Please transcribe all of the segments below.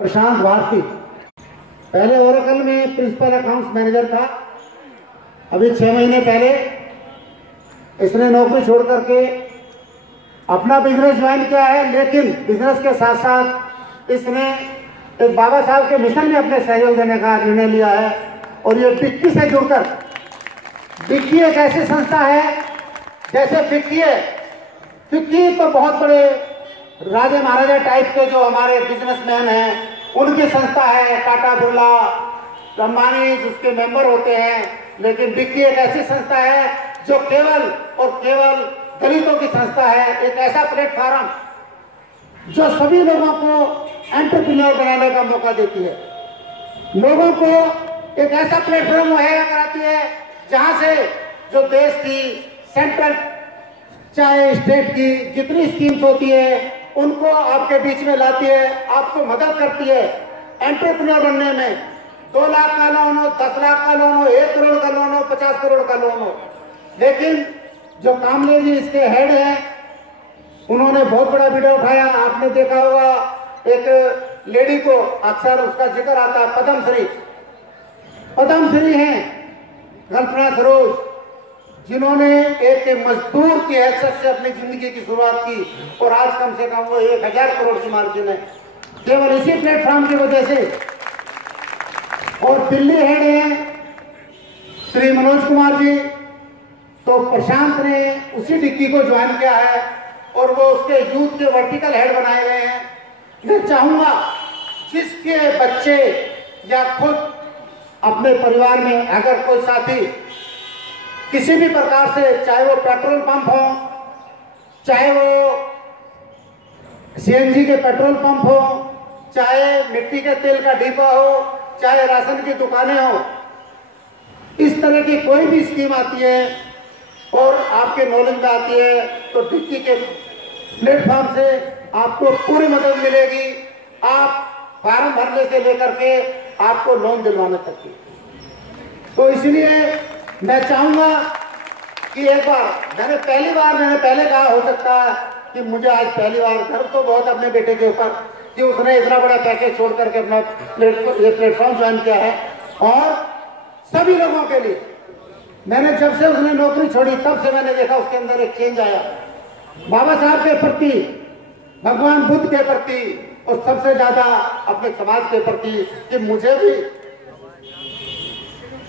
प्रशांत भारती पहले ओरेकल में principal accounts manager था। अभी 6 महीने पहले इसने नौकरी छोड़ करके अपना बिजनेस ज्वाइन किया है, लेकिन बिजनेस के साथ साथ इसने एक बाबा साहब के मिशन में अपने सहयोग देने का निर्णय लिया है। और ये फिक्की से जुड़कर, फिक्की एक ऐसी संस्था है जैसे फिक्की तो बहुत बड़े राजा महाराजा टाइप के जो हमारे बिजनेसमैन हैं उनकी संस्था है, टाटा बिरला अंबानी जिसके मेंबर होते हैं। लेकिन फिक्की एक ऐसी संस्था है जो केवल और केवल दलितों की संस्था है, एक ऐसा प्लेटफॉर्म जो सभी लोगों को एंटरप्रेन्योर बनाने का मौका देती है, लोगों को एक ऐसा प्लेटफॉर्म मुहैया कराती है जहां से जो देश की सेंट्रल चाहे स्टेट की जितनी स्कीम्स होती है उनको आपके बीच में लाती है, आपको मदद करती है एंटरप्रेन्योर बनने में। 2 लाख का लोन हो, 10 लाख का लोन हो, 1 करोड़ का लोन हो, 50 करोड़ का लोन हो। लेकिन जो कामले जी इसके हेड हैं उन्होंने बहुत बड़ा वीडियो उठाया। आपने देखा होगा एक लेडी को अक्सर उसका जिक्र आता है, पद्मश्री हैं कल्पना सरोज, जिन्होंने एक मजदूर की हैसियत से अपनी जिंदगी की शुरुआत की और आज कम से कम वो 1000 करोड़ की मार्जिन है केवल इसी प्लेटफॉर्म की वजह से। और दिल्ली हेड हैं श्री मनोज कुमार जी, तो प्रशांत ने उसी डिक्की को ज्वाइन किया है और वो उसके यूथ के वर्टिकल हेड बनाए गए हैं। मैं चाहूंगा जिसके बच्चे या खुद अपने परिवार में अगर कोई साथी किसी भी प्रकार से, चाहे वो पेट्रोल पंप हो, चाहे वो सीएनजी के पेट्रोल पंप हो, चाहे मिट्टी के तेल का डिब्बा हो, चाहे राशन की दुकानें हो, इस तरह की कोई भी स्कीम आती है और आपके नॉलेज में आती है तो डिक्की के प्लेटफॉर्म से आपको पूरी मदद मिलेगी। आप फार्म भरने से लेकर के आपको लोन दिलवाने तक की। तो इसलिए मैं चाहूंगा कि एक बार मैंने पहले कहा, हो सकता है कि मुझे आज पहली बार गर्व तो बहुत अपने बेटे के ऊपर कि उसने इतना बड़ा पैकेज छोड़ करके अपना ये प्लेटफॉर्म ज्वाइन किया है। और सभी लोगों के लिए मैंने जब से उसने नौकरी छोड़ी तब से मैंने देखा उसके अंदर एक चेंज आया, बाबा साहब के प्रति, भगवान बुद्ध के प्रति और सबसे ज्यादा अपने समाज के प्रति कि मुझे भी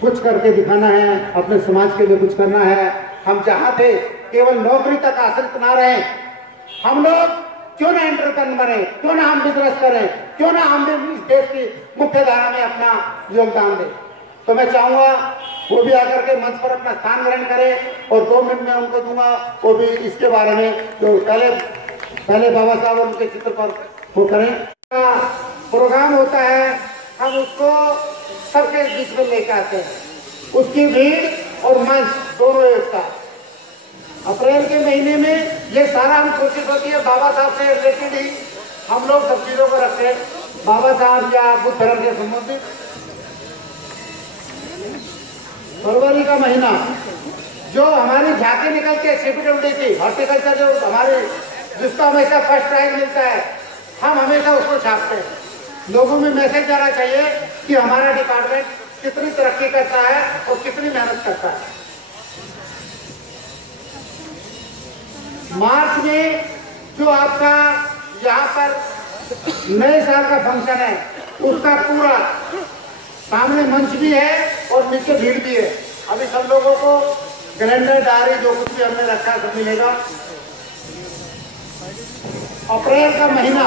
कुछ करके दिखाना है, अपने समाज के लिए कुछ करना है। हम जहां थे केवल नौकरी तक आश्रित ना रहे, हम लोग क्यों ना एंटरप्रेन्योर बने, क्यों ना हम बिजनेस करें, क्यों ना हम भी इस देश की मुख्य धारा में अपना योगदान दें। तो मैं चाहूंगा वो भी आकर के मंच पर अपना स्थान ग्रहण करे और 2 मिनट में उनको दूंगा वो भी इसके बारे में जो पहले बाबा साहब उनके चित्र पर वो करें। प्रोग्राम होता है हम उसको सबके बीच में लेकर आते हैं, उसकी भीड़ और मंच दोनों एक साथ। अप्रैल के महीने में ये सारा हम कोशिश होती है बाबा साहब से रिलेटेड ही हम लोग सब चीजों को रखते हैं, बाबा साहब या बुद्ध धर्म से संबंधित। फरवरी का महीना जो हमारी झांकी निकलती है सीपीडब्ल्यूडी की हॉर्टिकल्चर जो हमारे जिसको हमेशा फर्स्ट प्राइज मिलता है, हम हमेशा उसको छापते हैं। लोगों में मैसेज जाना चाहिए कि हमारा डिपार्टमेंट कितनी तरक्की करता है और कितनी मेहनत करता है। मार्च में जो आपका यहाँ पर नए साल का फंक्शन है उसका पूरा सामने मंच भी है और नीचे भीड़ भी है। अभी सब लोगों को कैलेंडर डायरी जो कुछ भी हमने रखा सब मिलेगा। अप्रैल का महीना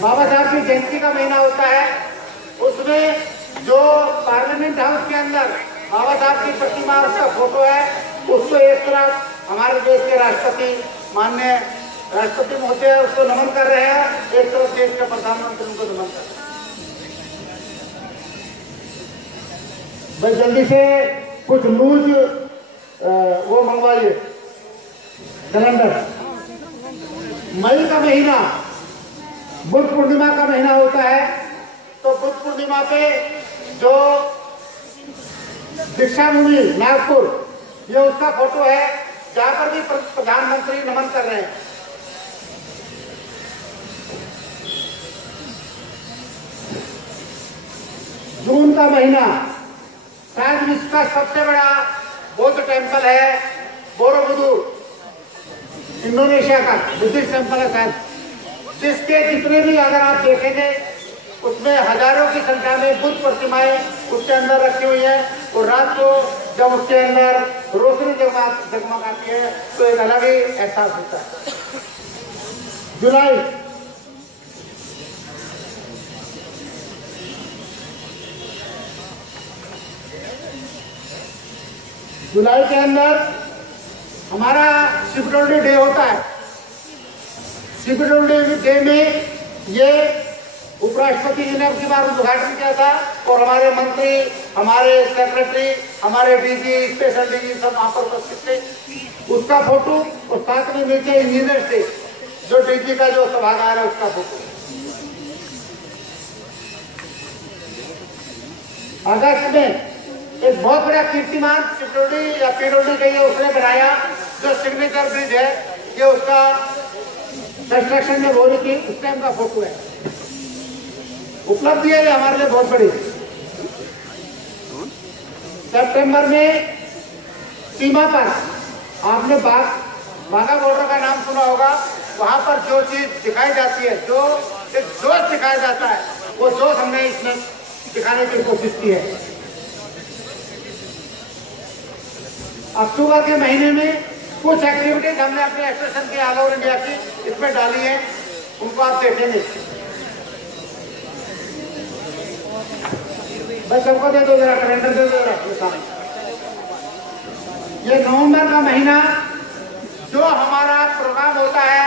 बाबा साहब की जयंती का महीना होता है, उसमें जो पार्लियामेंट हाउस के अंदर बाबा साहब की प्रतिमा उसका फोटो है, उसको एक तरफ हमारे देश के राष्ट्रपति माननीय राष्ट्रपति महोदय उसको नमन कर रहे हैं, एक तरफ देश के प्रधानमंत्री उनको नमन कर रहे हैं। भाई जल्दी से कुछ न्यूज वो मंगवाइए कैलेंडर। मई का महीना बुद्ध पूर्णिमा का महीना होता है, तो बुद्ध पूर्णिमा पे जो दीक्षा भूमि नागपुर ये उसका फोटो है जहां पर भी प्रधानमंत्री नमन कर रहे हैं। का महीना शायद विश्व का सबसे बड़ा बौद्ध टेम्पल है बोरोबुदुर, इंडोनेशिया का बुद्धिस्ट टेम्पल है शायद, जिसके जितने भी अगर आप देखेंगे उसमें हजारों की संख्या में बुद्ध प्रतिमाएं उसके अंदर रखी हुई है। और रात को जब उसके अंदर रोशनी जगमगाती है तो एक अलग ही एहसास होता है। जुलाई के अंदर हमारा शिपबिल्डिंग डे होता है। शिपबिल्डिंग डे में ये उपराष्ट्रपति जी ने अब की बार उद्घाटन किया था और हमारे मंत्री, हमारे सेक्रेटरी, हमारे डीजी, स्पेशल डीजी सब वहां पर उपस्थित थे। उसका फोटो और साथ में नीचे इंजीनियर थे जो डीजी का जो सभागार है उसका फोटो। अगस्त में एक बहुत बड़ा कीर्तिमान सिक्योरिटी या पीडब्ल्यूडी कहिए उसने बनाया जो सिग्नेचर ब्रिज है, ये उसका कंस्ट्रक्शन में हो रही थी उस टाइम का फोटो है। उपलब्धि है हमारे लिए बहुत बड़ी। सितंबर में सीमा पर आपने बाघा बॉर्डर का नाम सुना होगा, वहां पर जो चीज दिखाई जाती है, जो एक जोश दिखाया जाता है, वो जोश हमने इसमें दिखाने की कोशिश की है। अक्टूबर के महीने में कुछ एक्टिविटीज हमने अपने एसोसिएशन के ऑल ओवर इंडिया की इसमें डाली है, उनको आप देखेंगे। बस सबको दे दो जरा, कैलेंडर दे दो जरा। ये नवंबर का महीना जो हमारा प्रोग्राम होता है,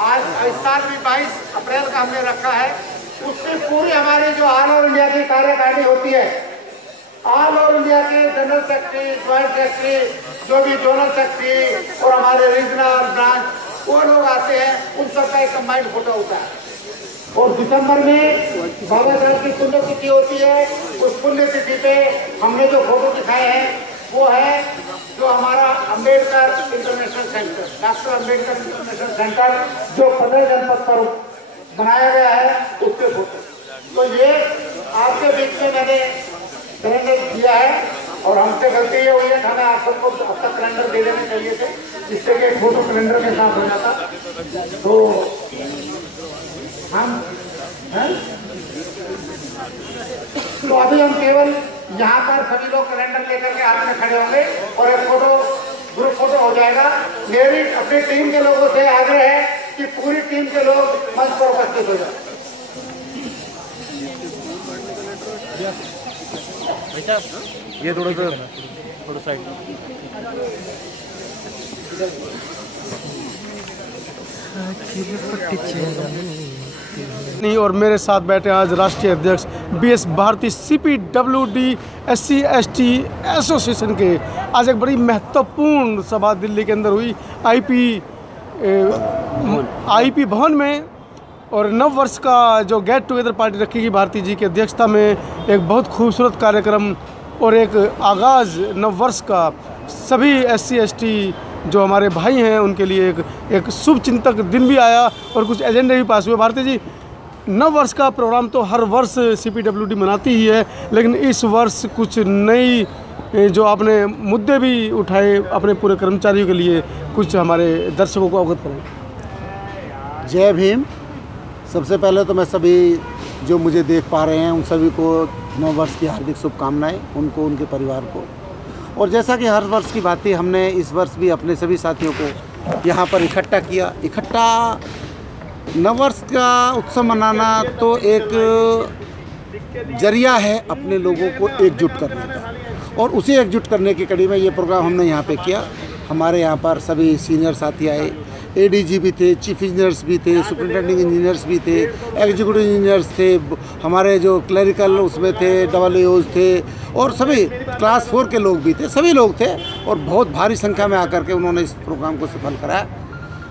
आज इस साल भी 22 अप्रैल का हमने रखा है, उसमें पूरी हमारी जो ऑल ओवर इंडिया की कार्यकारिणी होती है, ऑल ओवर इंडिया के जनरल सेक्रेटरी, ज्वाइंट सेक्रेटरी, जो भी जोनल सेक्रेटरी और हमारे रीजनल ब्रांच, वो लोग आते हैं, उन सबका एक कंबाइंड फोटो होता है। और दिसंबर में बाबा साहब की पुण्यतिथि होती है, उस पुण्यतिथि पे हमने जो फोटो दिखाए हैं वो है जो हमारा Ambedkar international centre, doctor Ambedkar international centre जो 15 जनपद पर बनाया गया है, उसके फोटो। तो ये आपके बीच में मैंने कैलेंडर दिया है और हमसे गलती ये हुई है, हमें आप सबको अब तक कैलेंडर दे देने चाहिए थे, जिससे कि फोटो कैलेंडर के साथ हो जाता। तो हम तो अभी हम केवल यहाँ पर सभी लोग कैलेंडर लेकर के हाथ में खड़े होंगे और एक फोटो, ग्रुप फोटो हो जाएगा। मेरी अपनी टीम के लोगों से आग्रह है कि पूरी टीम के लोग मंच पर उपस्थित हो जाए। ये थोड़ा साइड नहीं। और मेरे साथ बैठे आज राष्ट्रीय अध्यक्ष BS Bharti CPWD SC ST association के। आज एक बड़ी महत्वपूर्ण सभा दिल्ली के अंदर हुई IP भवन में, और नव वर्ष का जो गेट टुगेदर पार्टी रखी भारती जी की अध्यक्षता में एक बहुत खूबसूरत कार्यक्रम और एक आगाज़ नव वर्ष का सभी SC ST जो हमारे भाई हैं उनके लिए एक शुभ चिंतक दिन भी आया और कुछ एजेंडे भी पास हुए। भारती जी, नव वर्ष का प्रोग्राम तो हर वर्ष CPWD मनाती ही है, लेकिन इस वर्ष कुछ नई जो आपने मुद्दे भी उठाए अपने पूरे कर्मचारियों के लिए, कुछ हमारे दर्शकों को अवगत करें। जय भीम। सबसे पहले तो मैं सभी जो मुझे देख पा रहे हैं उन सभी को नव वर्ष की हार्दिक शुभकामनाएं, उनको, उनके परिवार को। और जैसा कि हर वर्ष की बात थी, हमने इस वर्ष भी अपने सभी साथियों को यहाँ पर इकट्ठा किया। नववर्ष का उत्सव मनाना तो एक जरिया है अपने लोगों को एकजुट करने का, और उसी एकजुट करने की कड़ी में ये प्रोग्राम हमने यहाँ पे किया। हमारे यहाँ पर सभी सीनियर साथी आए, ADG भी थे, चीफ इंजीनियर्स भी थे, सुपरिटेंडिंग इंजीनियर्स भी थे, एग्जीक्यूटिव इंजीनियर्स थे, हमारे जो क्लरिकल उसमें थे, AOs थे, और सभी क्लास 4 के लोग भी थे, सभी लोग थे, और बहुत भारी संख्या में आकर के उन्होंने इस प्रोग्राम को सफल कराया।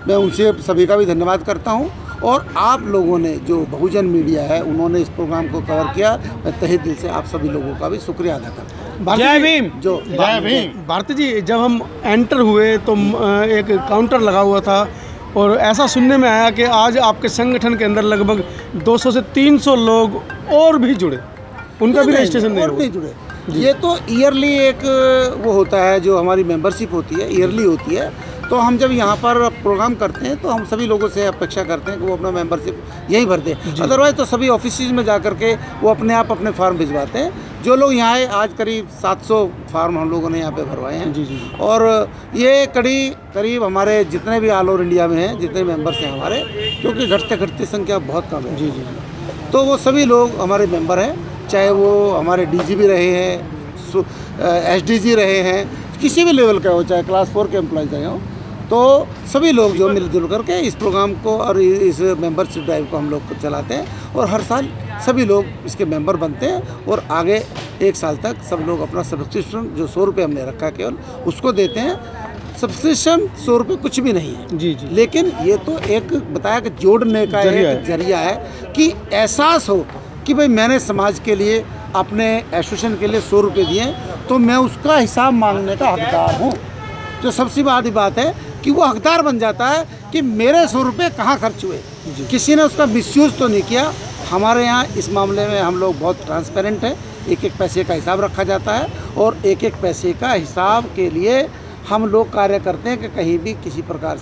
मैं उनसे सभी का भी धन्यवाद करता हूं। और आप लोगों ने जो बहुजन मीडिया है उन्होंने इस प्रोग्राम को कवर किया, मैं तहे दिल से आप सभी लोगों का भी शुक्रिया अदा करता हूँ। जय भीम। जय भीम। भारती जी, जब हम एंटर हुए तो एक काउंटर लगा हुआ था, और ऐसा सुनने में आया कि आज आपके संगठन के अंदर लगभग 200 से 300 लोग और भी जुड़े। उनका भी रजिस्ट्रेशन नहीं और होगा। नहीं जुड़े। ये तो ईयरली एक वो होता है, जो हमारी मेंबरशिप होती है ईयरली होती है। तो हम जब यहाँ पर प्रोग्राम करते हैं तो हम सभी लोगों से अपेक्षा करते हैं कि वो अपना मेंबरशिप यहीं भर दें। अदरवाइज़ तो सभी ऑफिस में जा करके वो अपने आप अपने फार्म भिजवाते हैं। जो लोग यहाँ आए, आज करीब 700 फार्म हम लोगों ने यहाँ पे भरवाए हैं। जी। और ये करीब हमारे जितने भी ऑल ओवर इंडिया में हैं, जितने मेंबर्स हैं हमारे, क्योंकि घटती संख्या बहुत कम है। जी। तो वो सभी लोग हमारे मेंबर हैं, चाहे वो हमारे DG भी रहे हैं, SDG रहे हैं, किसी भी लेवल का हो, चाहे क्लास 4 के एम्प्लॉयज़ रहे हों। तो सभी लोग जो मिलजुल करके इस प्रोग्राम को और इस मेंबरशिप ड्राइव को हम लोग चलाते हैं। और हर साल सभी लोग इसके मेंबर बनते हैं और आगे 1 साल तक सब लोग अपना सब्सक्रिप्शन जो 100 रुपये हमने रखा केवल उसको देते हैं। सब्सक्रिप्शन 100 रुपये कुछ भी नहीं है। जी। लेकिन ये तो एक बताया कि जोड़ने का एक जरिया है कि एहसास हो कि भाई मैंने समाज के लिए, अपने एसोसिएशन के लिए 100 रुपये दिए, तो मैं उसका हिसाब मांगने का हकदार हूँ। जो सबसे बड़ी बात है कि वो हकदार बन जाता है कि मेरे 100 रुपये कहाँ खर्च हुए, किसी ने उसका मिसयूज़ तो नहीं किया। हमारे यहाँ इस मामले में हम लोग बहुत ट्रांसपेरेंट हैं। एक पैसे का हिसाब रखा जाता है और एक पैसे का हिसाब के लिए हम लोग कार्य करते हैं कि कहीं भी किसी प्रकार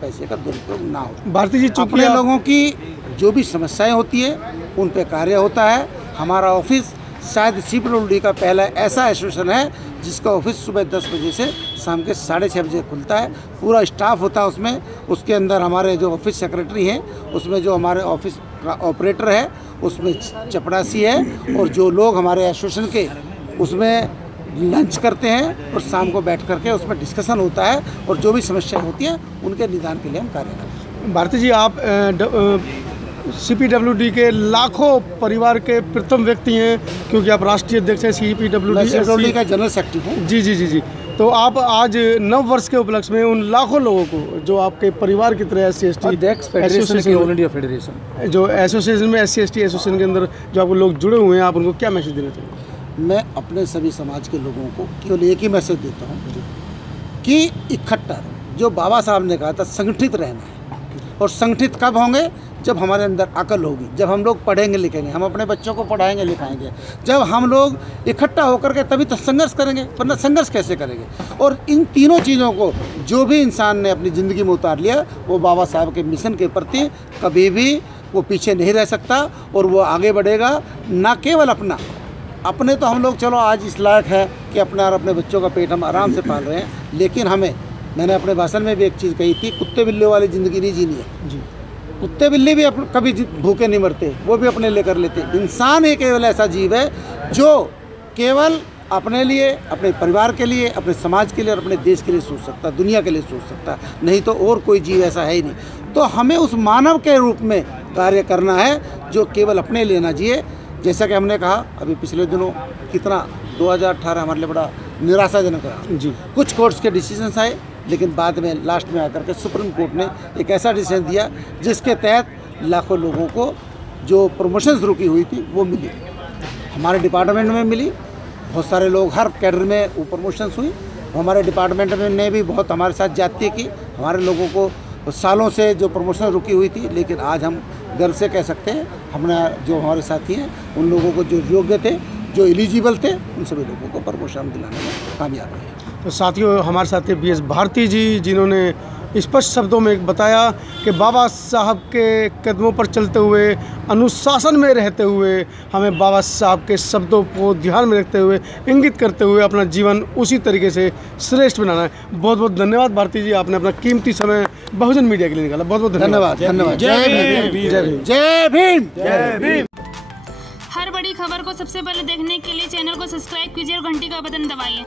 पैसे का दुरुपयोग ना हो। भारती जी, अपने लोगों की जो भी समस्याएं होती है उन पे कार्य होता है। हमारा ऑफिस शायद CPWD का पहला ऐसा एसोसिएशन है जिसका ऑफिस सुबह 10 बजे से शाम के 6:30 बजे खुलता है। पूरा स्टाफ होता है उसमें। उसके अंदर हमारे जो ऑफिस सेक्रेटरी हैं, उसमें जो हमारे ऑफिस का ऑपरेटर है, उसमें चपड़ासी है, और जो लोग हमारे एसोसिएशन के उसमें लंच करते हैं और शाम को बैठ करके उसमें डिस्कशन होता है और जो भी समस्याएं होती हैं उनके निदान के लिए हम कार्य करते हैं। भारती जी, आप CPWD के लाखों परिवार के प्रथम व्यक्ति हैं, क्योंकि आप राष्ट्रीय अध्यक्ष हैं CPWD का जनरल सेक्रेटरी हूँ। जी। तो आप आज नव वर्ष के उपलक्ष्य में उन लाखों लोगों को जो आपके परिवार की तरह SC/ST federation, all India federation, जो एसोसिएशन में SC/ST एसोसिएशन के अंदर जो आपको लोग जुड़े हुए हैं, आप उनको क्या मैसेज देना चाहिए? मैं अपने सभी समाज के लोगों को केवल एक ही मैसेज देता हूँ कि इकट्ठा, जो बाबा साहब ने कहा था, संगठित रहना है। और संगठित कब होंगे? जब हमारे अंदर अकल होगी, जब हम लोग पढ़ेंगे लिखेंगे, हम अपने बच्चों को पढ़ाएंगे लिखाएंगे, जब हम लोग इकट्ठा होकर के तभी तो संघर्ष करेंगे, वरना संघर्ष कैसे करेंगे? और इन तीनों चीज़ों को जो भी इंसान ने अपनी ज़िंदगी में उतार लिया, वो बाबा साहब के मिशन के प्रति कभी भी वो पीछे नहीं रह सकता और वो आगे बढ़ेगा। ना केवल अपने तो हम लोग चलो आज इस लायक है कि अपना और अपने बच्चों का पेट हम आराम से पाल रहे हैं, लेकिन मैंने अपने भाषण में भी एक चीज़ कही थी, कुत्ते बिल्ली वाली ज़िंदगी नहीं जीनी है जी। कुत्ते बिल्ली भी कभी भूखे नहीं मरते, वो भी अपने लिए कर लेते। इंसान एक केवल ऐसा जीव है जो केवल अपने लिए, अपने परिवार के लिए, अपने समाज के लिए और अपने देश के लिए सोच सकता है, दुनिया के लिए सोच सकता है, नहीं तो और कोई जीव ऐसा है ही नहीं। तो हमें उस मानव के रूप में कार्य करना है जो केवल अपने लिए ना जिए। जैसा कि हमने कहा अभी पिछले दिनों कितना 2018 हमारे लिए बड़ा निराशाजनक रहा जी। कुछ कोर्ट्स के डिसीजंस आए, लेकिन बाद में लास्ट में आकर के सुप्रीम कोर्ट ने एक ऐसा डिसीजन दिया जिसके तहत लाखों लोगों को जो प्रमोशंस रुकी हुई थी वो मिली। हमारे डिपार्टमेंट में मिली, बहुत सारे लोग हर कैडर में वो प्रमोशंस हुई। हमारे डिपार्टमेंट में ने भी बहुत हमारे साथ जाती की, हमारे लोगों को सालों से जो प्रमोशन रुकी हुई थी, लेकिन आज हम गर्व से कह सकते हैं हमने जो हमारे साथी हैं उन लोगों को जो योग्य थे, जो एलिजिबल थे, उन सभी लोगों को प्रमोशन दिलाने में कामयाब रहे। तो साथियों, हमारे साथी BS भारती जी, जिन्होंने स्पष्ट शब्दों में बताया कि बाबा साहब के कदमों पर चलते हुए, अनुशासन में रहते हुए, हमें बाबा साहब के शब्दों को ध्यान में रखते हुए, इंगित करते हुए अपना जीवन उसी तरीके से श्रेष्ठ बनाना है। बहुत बहुत धन्यवाद भारती जी, आपने अपना कीमती समय बहुजन मीडिया के लिए निकाला। बहुत बहुत धन्यवाद। धन्यवाद। जय भीम। जय भीम। जय भीम। जय भीम। हर बड़ी खबर को सबसे पहले देखने के लिए चैनल को सब्सक्राइब कीजिए और घंटी का बटन दबाइए।